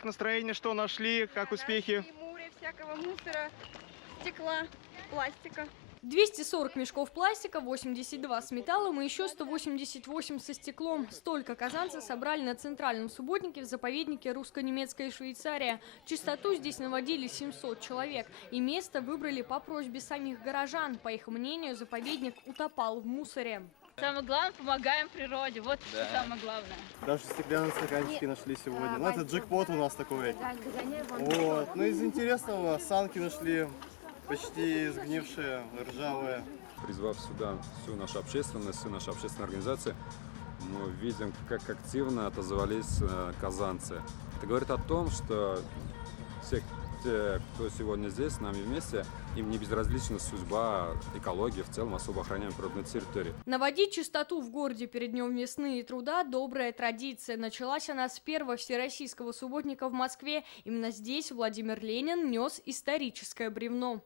как настроение, что нашли, как успехи? Море всякого мусора, стекла, пластика. 240 мешков пластика, 82 с металлом и еще 188 со стеклом. Столько казанцы собрали на центральном субботнике в заповеднике русско-немецкая Швейцария. Чистоту здесь наводили 700 человек. И место выбрали по просьбе самих горожан. По их мнению, заповедник утопал в мусоре. Самое главное, помогаем природе. Вот что самое главное. Даже стеклянные стаканчики нашли сегодня. Ну, это джекпот у нас такой. Вот. Ну, из интересного санки нашли, почти сгнившие, ржавые. Призвав сюда всю нашу общественность, всю нашу общественную организацию, мы видим, как активно отозвались казанцы. Это говорит о том, что все те, кто сегодня здесь с нами вместе, им не безразлична судьба экологии, в целом особо охраняемой природной территории. Наводить чистоту в городе перед Днем весны и труда – добрая традиция. Началась она с первого всероссийского субботника в Москве. Именно здесь Владимир Ленин нес историческое бревно.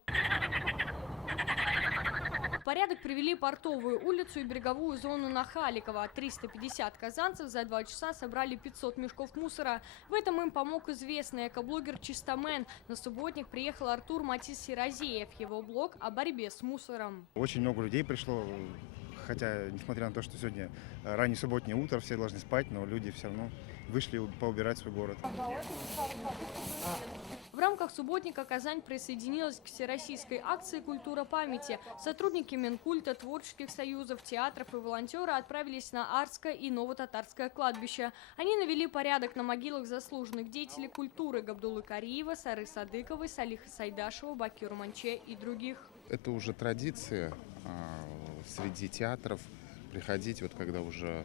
В порядок привели Портовую улицу и береговую зону на Халикова. 350 казанцев за 2 часа собрали 500 мешков мусора. В этом им помог известный экоблогер Чистомен. На субботник приехал Артур Матис-Сиразеев. Его блог о борьбе с мусором. Очень много людей пришло, хотя, несмотря на то, что сегодня раннее субботнее утро, все должны спать, но люди все равно вышли поубирать свой город. В рамках субботника Казань присоединилась к всероссийской акции «Культура памяти». Сотрудники Минкульта, творческих союзов, театров и волонтеры отправились на Арское и Новотатарское кладбище. Они навели порядок на могилах заслуженных деятелей культуры Габдуллы Кариева, Сары Садыковой, Салиха Сайдашева, Бакира Манче и других. Это уже традиция среди театров приходить, вот когда уже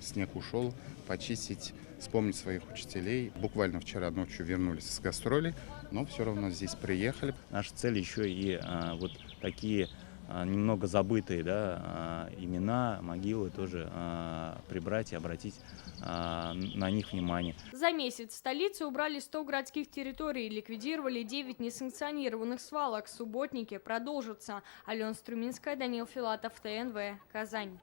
снег ушел, почистить, вспомнить своих учителей. Буквально вчера ночью вернулись с гастролей, но все равно здесь приехали. Наша цель еще и вот такие немного забытые, да, имена, могилы тоже прибрать и обратить на них внимание. За месяц в столице убрали 100 городских территорий и ликвидировали 9 несанкционированных свалок. Субботники продолжатся. Алена Струминская, Данил Филатов, ТНВ, Казань.